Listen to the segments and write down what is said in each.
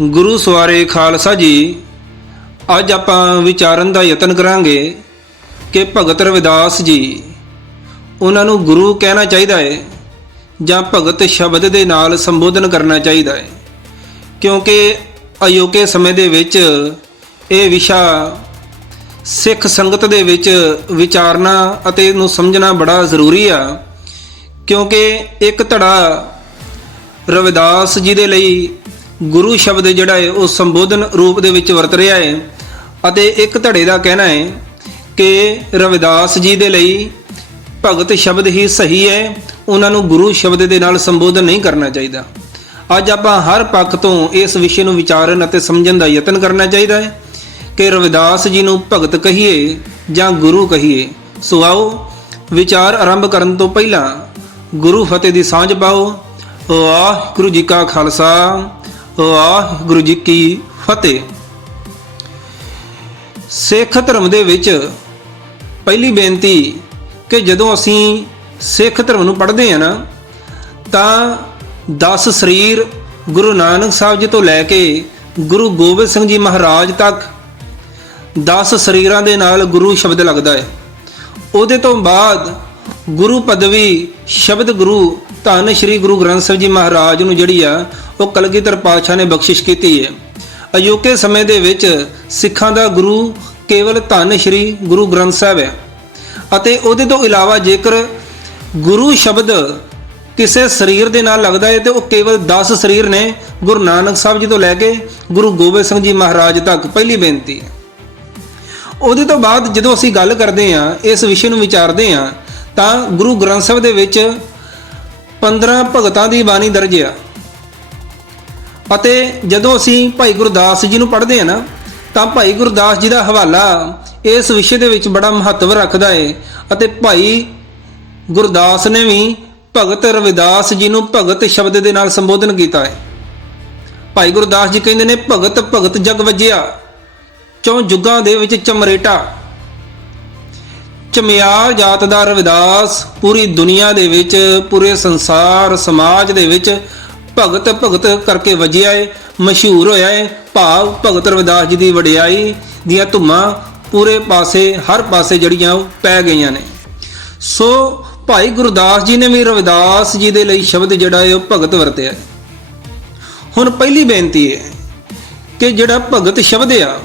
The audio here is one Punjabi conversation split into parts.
ਗੁਰੂ ਸਵਾਰੇ ਖਾਲਸਾ ਜੀ, ਅੱਜ ਆਪਾਂ ਵਿਚਾਰਨ ਦਾ ਯਤਨ ਕਰਾਂਗੇ ਕਿ ਭਗਤ ਰਵਿਦਾਸ ਜੀ, ਉਹਨਾਂ ਨੂੰ ਗੁਰੂ ਕਹਿਣਾ ਚਾਹੀਦਾ ਹੈ ਜਾਂ ਭਗਤ ਸ਼ਬਦ ਦੇ ਨਾਲ ਸੰਬੋਧਨ ਕਰਨਾ ਚਾਹੀਦਾ ਹੈ। ਕਿਉਂਕਿ ਅਯੋਕੇ ਸਮੇਂ ਦੇ ਵਿੱਚ ਇਹ ਵਿਸ਼ਾ ਸਿੱਖ ਸੰਗਤ ਦੇ ਵਿੱਚ ਵਿਚਾਰਨਾ ਅਤੇ ਇਹਨੂੰ ਸਮਝਣਾ ਬੜਾ ਜ਼ਰੂਰੀ ਆ। ਕਿਉਂਕਿ ਇੱਕ ਧੜਾ ਰਵਿਦਾਸ ਜੀ ਦੇ ਲਈ ਗੁਰੂ ਸ਼ਬਦ ਜਿਹੜਾ ਹੈ, ਉਹ ਸੰਬੋਧਨ ਰੂਪ ਦੇ ਵਿੱਚ ਵਰਤ ਰਿਹਾ ਹੈ ਅਤੇ ਇੱਕ ਧੜੇ ਦਾ ਕਹਿਣਾ ਹੈ ਕਿ ਰਵਿਦਾਸ ਜੀ ਦੇ ਲਈ ਭਗਤ ਸ਼ਬਦ ਹੀ ਸਹੀ ਹੈ, ਉਹਨਾਂ ਨੂੰ ਗੁਰੂ ਸ਼ਬਦ ਦੇ ਨਾਲ ਸੰਬੋਧਨ ਨਹੀਂ ਕਰਨਾ ਚਾਹੀਦਾ। ਅੱਜ ਆਪਾਂ ਹਰ ਪੱਖ ਤੋਂ ਇਸ ਵਿਸ਼ੇ ਨੂੰ ਵਿਚਾਰਨ ਅਤੇ ਸਮਝਣ ਦਾ ਯਤਨ ਕਰਨਾ ਚਾਹੀਦਾ ਹੈ ਕਿ ਰਵਿਦਾਸ ਜੀ ਨੂੰ ਭਗਤ ਕਹੀਏ ਜਾਂ ਗੁਰੂ ਕਹੀਏ। ਸੋ ਆਓ, ਵਿਚਾਰ ਆਰੰਭ ਕਰਨ ਤੋਂ ਪਹਿਲਾਂ ਗੁਰੂ ਫਤਿਹ ਦੀ ਸਾਂਝ ਪਾਓ। ਵਾਹਿਗੁਰੂ ਜੀ ਕਾ ਖਾਲਸਾ। ਵਾਹਿਗੁਰੂ ਜੀ ਕੀ ਫਤਿਹ। ਸਿੱਖ ਧਰਮ ਦੇ ਵਿੱਚ ਪਹਿਲੀ ਬੇਨਤੀ ਕਿ ਜਦੋਂ ਅਸੀਂ ਸਿੱਖ ਧਰਮ ਨੂੰ ਪੜ੍ਹਦੇ ਹਾਂ ਨਾ, ਤਾਂ 10 ਸਰੀਰ ਗੁਰੂ ਨਾਨਕ ਸਾਹਿਬ ਜੀ ਤੋਂ ਲੈ ਕੇ ਗੁਰੂ ਗੋਬਿੰਦ ਸਿੰਘ ਜੀ ਮਹਾਰਾਜ ਤੱਕ 10 ਸਰੀਰਾਂ ਦੇ ਨਾਲ ਗੁਰੂ ਸ਼ਬਦ ਲੱਗਦਾ ਹੈ। ਉਹਦੇ ਤੋਂ ਬਾਅਦ ਗੁਰੂ ਪਦਵੀ ਸ਼ਬਦ ਗੁਰੂ ਧੰਨ ਸ਼੍ਰੀ ਗੁਰੂ ਗ੍ਰੰਥ ਸਾਹਿਬ ਜੀ ਮਹਾਰਾਜ ਨੂੰ ਜਿਹੜੀ ਆ, ਉਹ ਕਲਗੀਧਰ ਪਾਤਸ਼ਾਹ ਨੇ ਬਖਸ਼ਿਸ਼ ਕੀਤੀ ਹੈ। ਅਯੋਕੇ ਸਮੇਂ ਦੇ ਵਿੱਚ ਸਿੱਖਾਂ ਦਾ ਗੁਰੂ ਕੇਵਲ ਧੰਨ ਸ਼੍ਰੀ ਗੁਰੂ ਗ੍ਰੰਥ ਸਾਹਿਬ ਹੈ। ਅਤੇ ਉਹਦੇ ਤੋਂ ਇਲਾਵਾ ਜੇਕਰ ਗੁਰੂ ਸ਼ਬਦ ਕਿਸੇ ਸਰੀਰ ਦੇ ਨਾਲ ਲੱਗਦਾ ਹੈ, ਤੇ ਉਹ ਕੇਵਲ 10 ਸਰੀਰ ਨੇ ਗੁਰੂ ਨਾਨਕ ਸਾਹਿਬ ਜੀ ਤੋਂ ਲੈ ਕੇ ਗੁਰੂ ਗੋਬਿੰਦ ਸਿੰਘ ਜੀ ਮਹਾਰਾਜ ਤੱਕ ਪਹਿਲੀ ਬੇਨਤੀ ਹੈ। ਉਹਦੇ ਤੋਂ ਬਾਅਦ ਜਦੋਂ ਅਸੀਂ ਗੱਲ ਕਰਦੇ ਹਾਂ, ਇਸ ਵਿਸ਼ੇ ਨੂੰ ਵਿਚਾਰਦੇ ਹਾਂ ਤਾਂ ਗੁਰੂ ਗ੍ਰੰਥ ਸਾਹਿਬ ਦੇ ਵਿੱਚ 15 ਭਗਤਾਂ ਦੀ ਬਾਣੀ ਦਰਜ ਆ। ਅਤੇ ਜਦੋਂ ਅਸੀਂ ਭਾਈ ਗੁਰਦਾਸ ਜੀ ਨੂੰ ਪੜ੍ਹਦੇ ਹਾਂ ਨਾ, ਤਾਂ ਭਾਈ ਗੁਰਦਾਸ ਜੀ ਦਾ ਹਵਾਲਾ ਇਸ ਵਿਸ਼ੇ ਦੇ ਵਿੱਚ ਬੜਾ ਮਹੱਤਵ ਰੱਖਦਾ ਏ। ਅਤੇ ਭਾਈ ਗੁਰਦਾਸ ਨੇ ਵੀ ਭਗਤ ਰਵਿਦਾਸ ਜੀ ਨੂੰ ਭਗਤ ਸ਼ਬਦ ਦੇ ਨਾਲ ਸੰਬੋਧਨ ਕੀਤਾ ਹੈ ਭਾਈ ਗੁਰਦਾਸ ਜੀ ਕਹਿੰਦੇ ਨੇ, ਭਗਤ ਭਗਤ ਜਗ ਵਜਿਆ, ਚੌ ਜੁਗਾਂ ਦੇ ਵਿੱਚ ਚਮਰੇਟਾ। ਚਮਿਆਰ ਜਾਤ ਦਾ ਰਵਿਦਾਸ, ਪੂਰੀ ਦੁਨੀਆ ਦੇ ਵਿੱਚ, ਪੂਰੇ ਸੰਸਾਰ, ਸਮਾਜ ਦੇ ਵਿੱਚ ਭਗਤ ਭਗਤ ਕਰਕੇ ਵਜਿਆ ਹੈ ਮਸ਼ਹੂਰ ਹੋਇਆ ਹੈ ਭਾਵ ਭਗਤ ਰਵਿਦਾਸ ਜੀ ਦੀ ਵਡਿਆਈ ਦੀਆਂ ਧੁੰਮਾਂ ਪੂਰੇ ਪਾਸੇ, ਹਰ ਪਾਸੇ ਜੜੀਆਂ ਉਹ ਪੈ ਗਈਆਂ ਨੇ। ਸੋ ਭਾਈ ਗੁਰਦਾਸ ਜੀ ਨੇ ਵੀ ਰਵਿਦਾਸ ਜੀ ਦੇ ਲਈ ਸ਼ਬਦ ਜਿਹੜਾ ਹੈ ਉਹ ਭਗਤ ਵਰਤਿਆ ਹੁਣ ਪਹਿਲੀ ਬੇਨਤੀ ਹੈ ਕਿ ਜਿਹੜਾ ਭਗਤ ਸ਼ਬਦ ਆ,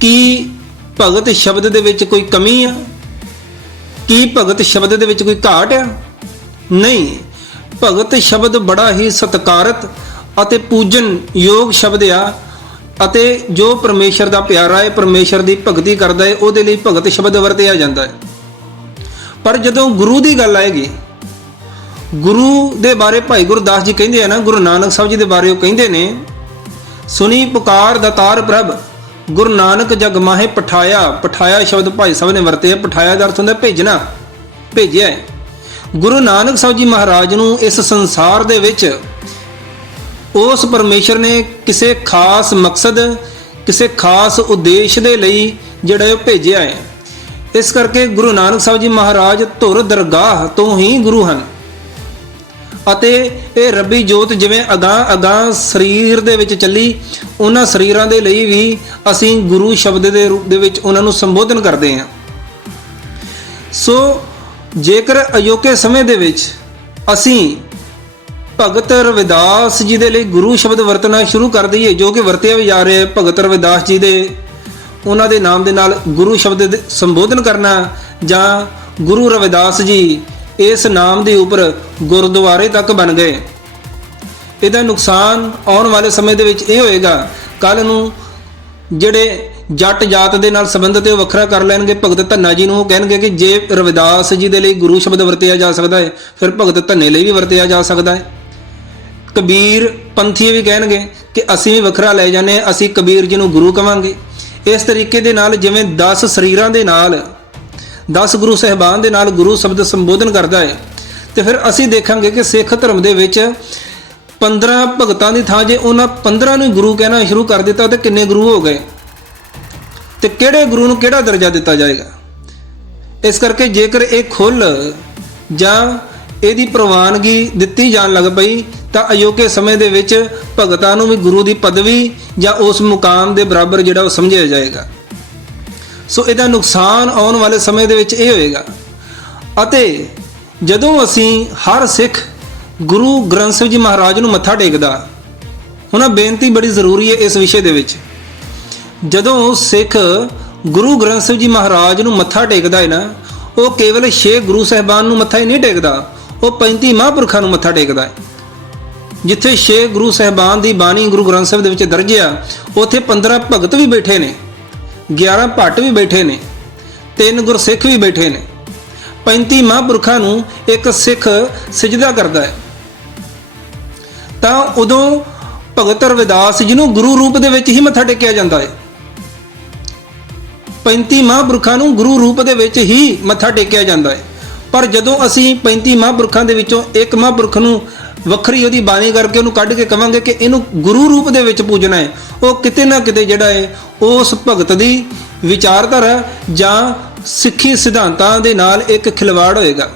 ਕੀ ਭਗਤ ਸ਼ਬਦ ਦੇ ਵਿੱਚ ਕੋਈ ਕਮੀ ਆ? ਕੀ ਭਗਤ ਸ਼ਬਦ ਦੇ ਵਿੱਚ ਕੋਈ ਘਾਟ ਆ? ਨਹੀਂ। ਭਗਤ ਸ਼ਬਦ ਬੜਾ ਹੀ ਸਤਿਕਾਰਤ ਅਤੇ ਪੂਜਨ ਯੋਗ ਸ਼ਬਦ ਆ ਅਤੇ ਜੋ ਪਰਮੇਸ਼ਰ ਦਾ ਪਿਆਰਾ ਹੈ, ਪਰਮੇਸ਼ਰ ਦੀ ਭਗਤੀ ਕਰਦਾ ਹੈ, ਉਹਦੇ ਲਈ ਭਗਤ ਸ਼ਬਦ ਵਰਤਿਆ ਜਾਂਦਾ ਹੈ। ਪਰ ਜਦੋਂ ਗੁਰੂ ਦੀ ਗੱਲ ਆਏਗੀ, ਗੁਰੂ ਦੇ ਬਾਰੇ ਭਾਈ ਗੁਰਦਾਸ ਜੀ ਕਹਿੰਦੇ ਆ ਨਾ, ਗੁਰੂ ਨਾਨਕ ਸਾਹਿਬ ਜੀ ਦੇ ਬਾਰੇ ਉਹ ਕਹਿੰਦੇ ਨੇ, ਸੁਣੀ ਪੁਕਾਰ ਦਾਤਾਰ ਪ੍ਰਭ ਗੁਰੂ ਨਾਨਕ ਜਗ ਮਾਹੇ ਪਠਾਇਆ ਪਠਾਇਆ ਸ਼ਬਦ ਭਾਈ ਸਾਹਿਬ ਨੇ ਵਰਤੇ ਪਠਾਇਆ ਦਾ ਅਰਥ ਹੁੰਦਾ ਭੇਜਣਾ, ਭੇਜਿਆ ਹੈ। ਗੁਰੂ ਨਾਨਕ ਸਾਹਿਬ ਜੀ ਮਹਾਰਾਜ ਨੂੰ ਇਸ ਸੰਸਾਰ ਦੇ ਵਿੱਚ ਉਸ ਪਰਮੇਸ਼ਰ ਨੇ ਕਿਸੇ ਖਾਸ ਮਕਸਦ, ਕਿਸੇ ਖਾਸ ਉਦੇਸ਼ ਦੇ ਲਈ ਜਿਹੜਾ ਉਹ ਭੇਜਿਆ ਹੈ ਇਸ ਕਰਕੇ ਗੁਰੂ ਨਾਨਕ ਸਾਹਿਬ ਜੀ ਮਹਾਰਾਜ ਧੁਰ ਦਰਗਾਹ ਤੋਂ ਹੀ ਗੁਰੂ ਹਨ ਅਤੇ ਇਹ ਰੱਬੀ ਜੋਤ ਜਿਵੇਂ ਅਗਾਹ ਅਗਾਹ ਸਰੀਰ ਦੇ ਵਿੱਚ ਚੱਲੀ, ਉਹਨਾਂ ਸਰੀਰਾਂ ਦੇ ਲਈ ਵੀ ਅਸੀਂ ਗੁਰੂ ਸ਼ਬਦ ਦੇ ਰੂਪ ਦੇ ਵਿੱਚ ਉਹਨਾਂ ਨੂੰ ਸੰਬੋਧਨ ਕਰਦੇ ਹਾਂ। ਸੋ ਜੇਕਰ ਅਯੋਕੇ ਸਮੇਂ ਦੇ ਵਿੱਚ ਅਸੀਂ ਭਗਤ ਰਵਿਦਾਸ ਜੀ ਦੇ ਲਈ ਗੁਰੂ ਸ਼ਬਦ ਵਰਤਣਾ ਸ਼ੁਰੂ ਕਰ ਦਈਏ, ਜੋ ਕਿ ਵਰਤਿਆ ਵੀ ਜਾ ਰਿਹਾ ਹੈ ਭਗਤ ਰਵਿਦਾਸ ਜੀ ਦੇ, ਉਹਨਾਂ ਦੇ ਨਾਮ ਦੇ ਨਾਲ ਗੁਰੂ ਸ਼ਬਦ ਸੰਬੋਧਨ ਕਰਨਾ ਜਾਂ ਗੁਰੂ ਰਵਿਦਾਸ ਜੀ ਇਸ ਨਾਮ ਦੇ ਉੱਪਰ ਗੁਰਦੁਆਰੇ ਤੱਕ ਬਣ ਗਏ। ਇਹਦਾ ਨੁਕਸਾਨ ਆਉਣ ਵਾਲੇ ਸਮੇਂ ਦੇ ਵਿੱਚ ਇਹ ਹੋਏਗਾ ਕੱਲ ਨੂੰ ਜਿਹੜੇ ਜੱਟ ਜਾਤ ਦੇ ਨਾਲ ਸੰਬੰਧਿਤ ਉਹ ਵੱਖਰਾ ਕਰ ਲੈਣਗੇ। ਭਗਤ ਧੰਨਾ ਜੀ ਨੂੰ ਉਹ ਕਹਿਣਗੇ ਕਿ ਜੇ ਰਵਿਦਾਸ ਜੀ ਦੇ ਲਈ ਗੁਰੂ ਸ਼ਬਦ ਵਰਤਿਆ ਜਾ ਸਕਦਾ ਹੈ, ਫਿਰ ਭਗਤ ਧੰਨੇ ਲਈ ਵੀ ਵਰਤਿਆ ਜਾ ਸਕਦਾ ਹੈ। ਕਬੀਰ ਪੰਥੀ ਵੀ ਕਹਿਣਗੇ ਕਿ ਅਸੀਂ ਵੀ ਵੱਖਰਾ ਲੈ ਜਾਂਦੇ ਹਾਂ, ਅਸੀਂ ਕਬੀਰ ਜੀ ਨੂੰ ਗੁਰੂ ਕਵਾਂਗੇ। ਇਸ ਤਰੀਕੇ ਦੇ ਨਾਲ ਜਿਵੇਂ 10 ਸਰੀਰਾਂ ਦੇ ਨਾਲ 10 ਗੁਰੂ ਸਹਿਬਾਨ ਦੇ ਨਾਲ ਗੁਰੂ ਸ਼ਬਦ ਸੰਬੋਧਨ ਕਰਦਾ ਹੈ। ਤੇ ਫਿਰ ਅਸੀਂ ਦੇਖਾਂਗੇ ਕਿ ਸਿੱਖ ਧਰਮ ਦੇ ਵਿੱਚ 15 ਭਗਤਾਂ ਦੀ ਥਾਂ ਜੇ ਉਹਨਾਂ 15 ਨੂੰ ਗੁਰੂ ਕਹਿਣਾ ਸ਼ੁਰੂ ਕਰ ਦਿੱਤਾ ਤੇ ਕਿੰਨੇ ਗੁਰੂ ਹੋ ਗਏ? ਤੇ ਕਿਹੜੇ ਗੁਰੂ ਨੂੰ ਕਿਹੜਾ ਦਰਜਾ ਦਿੱਤਾ ਜਾਏਗਾ? ਇਸ ਕਰਕੇ ਜੇਕਰ ਇਹ ਖੁੱਲ ਜਾਂ ਇਹਦੀ ਪ੍ਰਵਾਨਗੀ ਦਿੱਤੀ ਜਾਣ ਲੱਗ ਪਈ, ਤਾਂ ਅਯੋਕੇ ਸਮੇਂ ਦੇ ਵਿੱਚ ਭਗਤਾਂ ਨੂੰ ਵੀ ਗੁਰੂ ਦੀ ਪਦਵੀ ਜਾਂ ਉਸ ਮੁਕਾਮ ਦੇ ਬਰਾਬਰ ਜਿਹੜਾ ਉਹ ਸਮਝਿਆ ਜਾਏਗਾ। ਸੋ ਇਹਦਾ ਨੁਕਸਾਨ ਆਉਣ ਵਾਲੇ ਸਮੇਂ ਦੇ ਵਿੱਚ ਇਹ ਹੋਏਗਾ। ਅਤੇ ਜਦੋਂ ਅਸੀਂ ਹਰ ਸਿੱਖ ਗੁਰੂ ਗ੍ਰੰਥ ਸਾਹਿਬ ਜੀ ਮਹਾਰਾਜ ਨੂੰ ਮੱਥਾ ਟੇਕਦਾ ਹੁਣ ਬੇਨਤੀ ਬੜੀ ਜ਼ਰੂਰੀ ਹੈ ਇਸ ਵਿਸ਼ੇ ਦੇ ਵਿੱਚ। ਜਦੋਂ ਸਿੱਖ ਗੁਰੂ ਗ੍ਰੰਥ ਸਾਹਿਬ ਜੀ ਮਹਾਰਾਜ ਨੂੰ ਮੱਥਾ ਟੇਕਦਾ ਹੈ ਨਾ, ਉਹ ਕੇਵਲ ਛੇ ਗੁਰੂ ਸਾਹਿਬਾਨ ਨੂੰ ਮੱਥਾ ਹੀ ਨਹੀਂ ਟੇਕਦਾ, ਉਹ 35 ਮਹਾਂਪੁਰਖਾਂ ਨੂੰ ਮੱਥਾ ਟੇਕਦਾ ਹੈ। ਜਿੱਥੇ ਛੇ ਗੁਰੂ ਸਾਹਿਬਾਨ ਦੀ ਬਾਣੀ ਗੁਰੂ ਗ੍ਰੰਥ ਸਾਹਿਬ ਦੇ ਵਿੱਚ ਦਰਜ ਆ, ਉੱਥੇ 15 ਭਗਤ ਵੀ ਬੈਠੇ ਨੇ। 11 ਭੱਟ ਵੀ ਬੈਠੇ ਨੇ, ਤਿੰਨ ਗੁਰਸਿੱਖ ਵੀ ਬੈਠੇ ਨੇ। 35 ਮਹਾਂਪੁਰਖਾਂ ਨੂੰ ਇੱਕ ਸਿੱਖ ਸਜਦਾ ਕਰਦਾ ਹੈ। ਤਾਂ ਉਦੋਂ ਭਗਤ ਰਵਿਦਾਸ ਜੀ ਨੂੰ ਗੁਰੂ ਰੂਪ ਦੇ ਵਿੱਚ ਹੀ ਮੱਥਾ ਟੇਕਿਆ ਜਾਂਦਾ ਹੈ। 35 ਮਹਾਂਪੁਰਖਾਂ ਨੂੰ ਗੁਰੂ ਰੂਪ ਦੇ ਵਿੱਚ ਹੀ ਮੱਥਾ ਟੇਕਿਆ ਜਾਂਦਾ ਹੈ। ਪਰ ਜਦੋਂ ਅਸੀਂ 35 ਮਹਾਂਪੁਰਖਾਂ ਦੇ ਵਿੱਚੋਂ ਇੱਕ ਮਹਾਂਪੁਰਖ ਨੂੰ ਵੱਖਰੀ ਉਹਦੀ ਬਾਣੀ ਕਰਕੇ ਉਹਨੂੰ ਕੱਢ ਕੇ ਕਵਾਂਗੇ ਕਿ ਇਹਨੂੰ ਗੁਰੂ ਰੂਪ ਦੇ ਵਿੱਚ ਪੂਜਣਾ ਹੈ। ਉਹ ਕਿਤੇ ਨਾ ਕਿਤੇ ਜਿਹੜਾ ਹੈ, ਉਸ ਭਗਤ ਦੀ ਵਿਚਾਰਧਾਰਾ ਜਾਂ ਸਿੱਖੀ ਸਿਧਾਂਤਾਂ ਦੇ ਨਾਲ ਇੱਕ ਖਿਲਵਾੜ ਹੋਏਗਾ।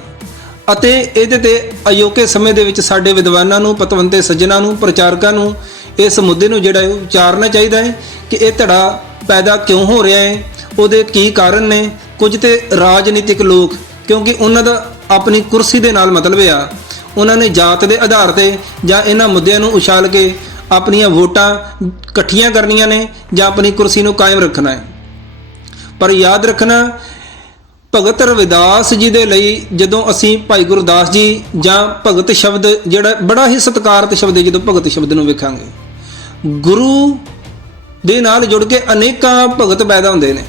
ਅਤੇ ਇਹਦੇ ਤੇ ਅਯੋਕੇ ਸਮੇਂ ਦੇ ਵਿੱਚ ਸਾਡੇ ਵਿਦਵਾਨਾਂ ਨੂੰ, ਪਤਵੰਤੇ ਸੱਜਣਾ ਨੂੰ, ਪ੍ਰਚਾਰਕਾਂ ਨੂੰ ਇਸ ਮੁੱਦੇ ਨੂੰ ਜਿਹੜਾ ਹੈ ਵਿਚਾਰਨਾ ਚਾਹੀਦਾ ਹੈ ਕਿ ਇਹ ਧੜਾ ਪੈਦਾ ਕਿਉਂ ਹੋ ਰਿਹਾ ਹੈ, ਉਹਦੇ ਕੀ ਕਾਰਨ ਨੇ, ਕੁਝ ਤੇ ਰਾਜਨੀਤਿਕ ਲੋਕ, ਕਿਉਂਕਿ ਉਹਨਾਂ ਦਾ ਆਪਣੀ ਕੁਰਸੀ ਦੇ ਨਾਲ ਮਤਲਬ ਆ ਉਹਨਾਂ ਨੇ ਜਾਤ ਦੇ ਆਧਾਰ ਤੇ ਜਾਂ ਇਹਨਾਂ ਮੁੱਦਿਆਂ ਨੂੰ ਉਛਾਲ ਕੇ ਆਪਣੀਆਂ ਵੋਟਾਂ ਇਕੱਠੀਆਂ ਕਰਨੀਆਂ ਨੇ ਜਾਂ ਆਪਣੀ ਕੁਰਸੀ ਨੂੰ ਕਾਇਮ ਰੱਖਣਾ ਹੈ। ਪਰ ਯਾਦ ਰੱਖਣਾ, ਭਗਤ ਰਵਿਦਾਸ ਜੀ ਦੇ ਲਈ ਜਦੋਂ ਅਸੀਂ ਭਾਈ ਗੁਰਦਾਸ ਜੀ ਜਾਂ ਭਗਤ ਸ਼ਬਦ ਜਿਹੜਾ ਬੜਾ ਹੀ ਸਤਿਕਾਰਤ ਸ਼ਬਦ ਹੈ ਜਦੋਂ ਭਗਤ ਸ਼ਬਦ ਨੂੰ ਵੇਖਾਂਗੇ, ਗੁਰੂ ਦੇ ਨਾਲ ਜੁੜ ਕੇ ਅਨੇਕਾਂ ਭਗਤ ਪੈਦਾ ਹੁੰਦੇ ਨੇ।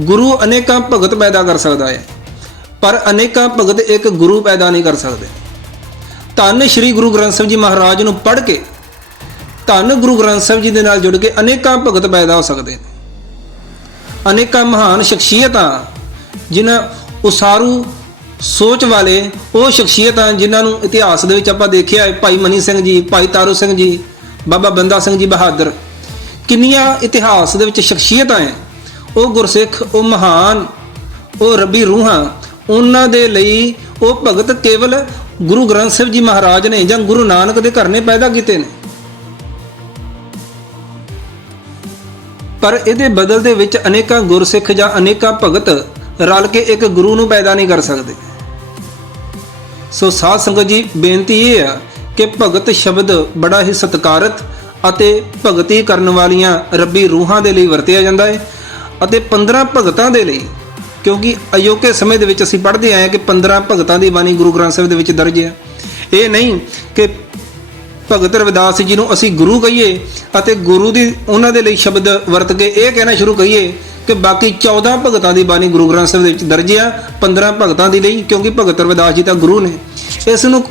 ਗੁਰੂ ਅਨੇਕਾਂ ਭਗਤ ਪੈਦਾ ਕਰ ਸਕਦਾ ਹੈ, ਪਰ ਅਨੇਕਾਂ ਭਗਤ ਇੱਕ ਗੁਰੂ ਪੈਦਾ ਨਹੀਂ ਕਰ ਸਕਦੇ। ਧੰਨ ਸ਼੍ਰੀ ਗੁਰੂ ਗ੍ਰੰਥ ਸਾਹਿਬ ਜੀ ਮਹਾਰਾਜ ਨੂੰ ਪੜ੍ਹ ਕੇ, ਧੰਨ ਗੁਰੂ ਗ੍ਰੰਥ ਸਾਹਿਬ ਜੀ ਦੇ ਨਾਲ ਜੁੜ ਕੇ ਅਨੇਕਾਂ ਭਗਤ ਪੈਦਾ ਹੋ ਸਕਦੇ ਨੇ। ਅਨੇਕਾਂ ਮਹਾਨ ਸ਼ਖਸੀਅਤਾਂ ਜਿਨ੍ਹਾਂ ਉਸਾਰੂ ਸੋਚ ਵਾਲੇ, ਉਹ ਸ਼ਖਸੀਅਤਾਂ ਜਿਨ੍ਹਾਂ ਨੂੰ ਇਤਿਹਾਸ ਦੇ ਵਿੱਚ ਆਪਾਂ ਦੇਖਿਆ ਹੈ, ਭਾਈ ਮਨੀ ਸਿੰਘ ਜੀ, ਭਾਈ ਤਾਰੂ ਸਿੰਘ ਜੀ, ਬਾਬਾ ਬੰਦਾ ਸਿੰਘ ਜੀ ਬਹਾਦਰ। ਕਿੰਨੀਆਂ ਇਤਿਹਾਸ ਦੇ ਵਿੱਚ ਸ਼ਖਸੀਅਤਾਂ ਹੈ। ਉਹ ਗੁਰਸਿੱਖ, ਉਹ ਮਹਾਨ, ਉਹ ਰੱਬੀ ਰੂਹਾਂ, ਉਹਨਾਂ ਦੇ ਲਈ ਉਹ ਭਗਤ ਕੇਵਲ ਗੁਰੂ ਗ੍ਰੰਥ ਸਾਹਿਬ ਜੀ ਮਹਾਰਾਜ ਨੇ ਜਾਂ ਗੁਰੂ ਨਾਨਕ ਦੇ ਘਰ ਨੇ ਪੈਦਾ ਕੀਤੇ ਨੇ। ਪਰ ਇਹਦੇ ਬਦਲ ਦੇ ਵਿੱਚ ਅਨੇਕਾਂ ਗੁਰਸਿੱਖ ਜਾਂ ਅਨੇਕਾਂ ਭਗਤ ਰਲ ਕੇ ਇੱਕ ਗੁਰੂ ਨੂੰ ਪੈਦਾ ਨਹੀਂ ਕਰ ਸਕਦੇ। ਸੋ ਸਾਧ ਸੰਗਤ ਜੀ, ਬੇਨਤੀ ਇਹ ਆ ਕਿ ਭਗਤ ਸ਼ਬਦ ਬੜਾ ਹੀ ਸਤਿਕਾਰਤ ਅਤੇ ਭਗਤੀ ਕਰਨ ਵਾਲੀਆਂ ਰੱਬੀ ਰੂਹਾਂ ਦੇ ਲਈ ਵਰਤਿਆ ਜਾਂਦਾ ਹੈ ਅਤੇ 15 ਭਗਤਾਂ ਦੇ ਲਈ ਕਿਉਂਕਿ ਅਯੋਕੇ ਸਮੇਂ ਦੇ ਵਿੱਚ ਅਸੀਂ ਪੜ੍ਹਦੇ ਆਏ ਹਾਂ ਕਿ 15 ਭਗਤਾਂ ਦੀ ਬਾਣੀ ਗੁਰੂ ਗ੍ਰੰਥ ਸਾਹਿਬ ਦੇ ਵਿੱਚ ਦਰਜ ਹੈ। ਇਹ ਨਹੀਂ ਕਿ ਭਗਤ ਰਵਿਦਾਸ ਜੀ ਨੂੰ ਅਸੀਂ ਗੁਰੂ ਕਹੀਏ ਅਤੇ ਗੁਰੂ ਦੀ ਉਹਨਾਂ ਦੇ ਲਈ ਸ਼ਬਦ ਵਰਤ ਕੇ ਇਹ ਕਹਿਣਾ ਸ਼ੁਰੂ ਕਰੀਏ ਕਿ ਬਾਕੀ 14 ਭਗਤਾਂ ਦੀ ਬਾਣੀ ਗੁਰੂ ਗ੍ਰੰਥ ਸਾਹਿਬ ਦੇ ਵਿੱਚ ਦਰਜ ਆ 15 ਭਗਤਾਂ ਦੀ ਲਈ ਕਿਉਂਕਿ ਭਗਤ ਰਵਿਦਾਸ ਜੀ ਤਾਂ ਗੁਰੂ ਨੇ। ਇਸ ਨੂੰ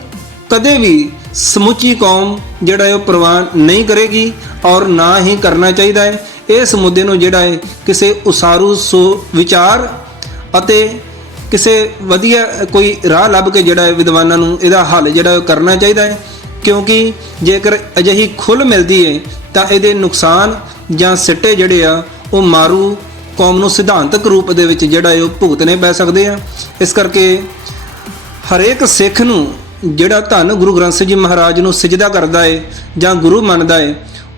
ਕਦੇ ਵੀ ਸਮੁੱਚੀ ਕੌਮ ਜਿਹੜਾ ਹੈ ਉਹ ਪ੍ਰਵਾਨ ਨਹੀਂ ਕਰੇਗੀ ਔਰ ਨਾ ਹੀ ਕਰਨਾ ਚਾਹੀਦਾ ਹੈ। ਇਸ ਮੁੱਦੇ ਨੂੰ ਜਿਹੜਾ ਹੈ ਕਿਸੇ ਉਸਾਰੂ ਸੋ ਵਿਚਾਰ ਅਤੇ ਕਿਸੇ ਵਧੀਆ, ਕੋਈ ਰਾਹ ਲੱਭ ਕੇ ਜਿਹੜਾ ਵਿਦਵਾਨਾਂ ਨੂੰ ਇਹਦਾ ਹੱਲ ਜਿਹੜਾ ਉਹ ਕਰਨਾ ਚਾਹੀਦਾ ਹੈ, ਕਿਉਂਕਿ ਜੇਕਰ ਅਜਿਹੀ ਖੁੱਲ ਮਿਲਦੀ ਹੈ ਤਾਂ ਇਹਦੇ ਨੁਕਸਾਨ ਜਾਂ ਸਿੱਟੇ ਜਿਹੜੇ ਆ, ਉਹ ਮਾਰੂ ਕੌਮ ਨੂੰ ਸਿਧਾਂਤਕ ਰੂਪ ਦੇ ਵਿੱਚ ਜਿਹੜਾ ਹੈ ਉਹ ਭੁਗਤਣੇ ਪੈ ਸਕਦੇ ਆ। ਇਸ ਕਰਕੇ ਹਰੇਕ ਸਿੱਖ ਨੂੰ ਜਿਹੜਾ ਧੰਨ ਗੁਰੂ ਗ੍ਰੰਥ ਸਾਹਿਬ ਜੀ ਮਹਾਰਾਜ ਨੂੰ ਸਜਦਾ ਕਰਦਾ ਹੈ ਜਾਂ ਗੁਰੂ ਮੰਨਦਾ ਹੈ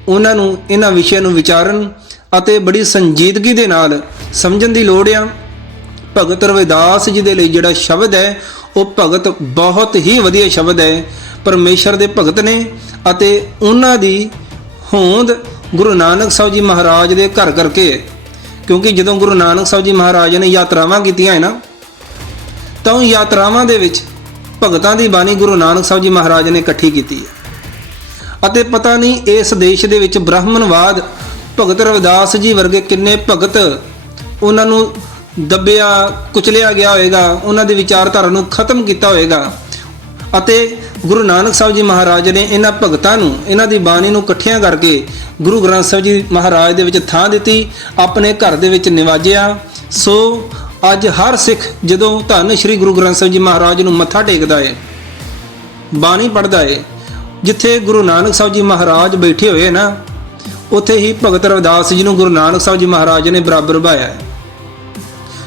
ਉਹਨਾਂ ਨੂੰ ਇਹਨਾਂ ਵਿਸ਼ਿਆਂ ਨੂੰ ਵਿਚਾਰਨ ਅਤੇ ਬੜੀ ਸੰਜੀਦਗੀ ਦੇ ਨਾਲ ਸਮਝਣ ਦੀ ਲੋੜ ਆ। ਭਗਤ ਰਵਿਦਾਸ ਜੀ ਦੇ ਲਈ ਜਿਹੜਾ ਸ਼ਬਦ ਹੈ, ਉਹ ਭਗਤ ਬਹੁਤ ਹੀ ਵਧੀਆ ਸ਼ਬਦ ਹੈ। ਪਰਮੇਸ਼ਰ ਦੇ ਭਗਤ ਨੇ ਅਤੇ ਉਹਨਾਂ ਦੀ ਹੋਂਦ ਗੁਰੂ ਨਾਨਕ ਸਾਹਿਬ ਜੀ ਮਹਾਰਾਜ ਦੇ ਘਰ ਕਰਕੇ। ਹੈ ਕਿਉਂਕਿ ਜਦੋਂ ਗੁਰੂ ਨਾਨਕ ਸਾਹਿਬ ਜੀ ਮਹਾਰਾਜ ਨੇ ਯਾਤਰਾਵਾਂ ਕੀਤੀਆਂ ਹੈ ਨਾ, ਤਾਂ ਉਹ ਯਾਤਰਾਵਾਂ ਦੇ ਵਿੱਚ ਭਗਤਾਂ ਦੀ ਬਾਣੀ ਗੁਰੂ ਨਾਨਕ ਸਾਹਿਬ ਜੀ ਮਹਾਰਾਜ ਨੇ ਇਕੱਠੀ ਕੀਤੀ ਹੈ। ਅਤੇ ਪਤਾ ਨਹੀਂ ਇਸ ਦੇਸ਼ ਦੇ ਵਿੱਚ ਬ੍ਰਾਹਮਣਵਾਦ ਭਗਤ ਰਵਿਦਾਸ ਜੀ ਵਰਗੇ ਕਿੰਨੇ ਭਗਤ ਉਹਨਾਂ ਨੂੰ ਦੱਬਿਆ, ਕੁਚਲਿਆ ਗਿਆ ਹੋਵੇਗਾ ਉਹਨਾਂ ਦੀ ਵਿਚਾਰਧਾਰਾ ਨੂੰ ਖਤਮ ਕੀਤਾ ਹੋਵੇਗਾ ਅਤੇ ਗੁਰੂ ਨਾਨਕ ਸਾਹਿਬ ਜੀ ਮਹਾਰਾਜ ਨੇ ਇਹਨਾਂ ਭਗਤਾਂ ਨੂੰ, ਇਹਨਾਂ ਦੀ ਬਾਣੀ ਨੂੰ ਇਕੱਠਿਆਂ ਕਰਕੇ ਗੁਰੂ ਗ੍ਰੰਥ ਸਾਹਿਬ ਜੀ ਮਹਾਰਾਜ ਦੇ ਵਿੱਚ ਥਾਂ ਦਿੱਤੀ, ਆਪਣੇ ਘਰ ਦੇ ਵਿੱਚ ਨਿਵਾਜਿਆ। ਸੋ ਅੱਜ ਹਰ ਸਿੱਖ ਜਦੋਂ ਧੰਨ ਸ੍ਰੀ ਗੁਰੂ ਗ੍ਰੰਥ ਸਾਹਿਬ ਜੀ ਮਹਾਰਾਜ ਨੂੰ ਮੱਥਾ ਟੇਕਦਾ ਹੈ ਬਾਣੀ ਪੜ੍ਹਦਾ ਹੈ ਜਿੱਥੇ ਗੁਰੂ ਨਾਨਕ ਸਾਹਿਬ ਜੀ ਮਹਾਰਾਜ ਬੈਠੇ ਹੋਏ ਨਾ, ਉੱਥੇ ਹੀ ਭਗਤ ਰਵਿਦਾਸ ਜੀ ਨੂੰ ਗੁਰੂ ਨਾਨਕ ਸਾਹਿਬ ਜੀ ਮਹਾਰਾਜ ਨੇ ਬਰਾਬਰ ਭਾਇਆ।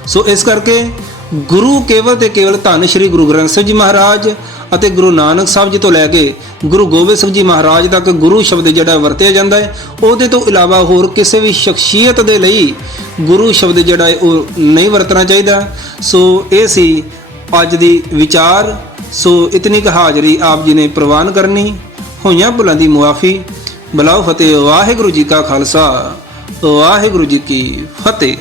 ਸੋ ਇਸ ਕਰਕੇ ਗੁਰੂ ਕੇਵਲ ਤੇ ਕੇਵਲ ਧੰਨ ਸ਼੍ਰੀ ਗੁਰੂ ਗ੍ਰੰਥ ਸਾਹਿਬ ਜੀ ਮਹਾਰਾਜ ਅਤੇ ਗੁਰੂ ਨਾਨਕ ਸਾਹਿਬ ਜੀ ਤੋਂ ਲੈ ਕੇ ਗੁਰੂ ਗੋਬਿੰਦ ਸਿੰਘ ਜੀ ਮਹਾਰਾਜ ਤੱਕ ਗੁਰੂ ਸ਼ਬਦ ਜਿਹੜਾ ਵਰਤਿਆ ਜਾਂਦਾ ਹੈ, ਉਹਦੇ ਤੋਂ ਇਲਾਵਾ ਹੋਰ ਕਿਸੇ ਵੀ ਸ਼ਖਸੀਅਤ ਦੇ ਲਈ ਗੁਰੂ ਸ਼ਬਦ ਜਿਹੜਾ ਹੈ, ਉਹ ਨਹੀਂ ਵਰਤਣਾ ਚਾਹੀਦਾ। ਸੋ ਇਹ ਸੀ ਅੱਜ ਦੀ ਵਿਚਾਰ। ਸੋ ਇਤਨੀ ਕੁ ਹਾਜ਼ਰੀ ਆਪ ਜੀ ਨੇ ਪ੍ਰਵਾਨ ਕਰਨੀ। ਹੋਈਆਂ ਭੁੱਲਾਂ ਦੀ ਮੁਆਫੀ। ਬਲਾਉ ਫਤਿਹ। ਵਾਹਿਗੁਰੂ ਜੀ ਕਾ ਖਾਲਸਾ। ਵਾਹਿਗੁਰੂ ਜੀ ਕੀ ਫਤਿਹ।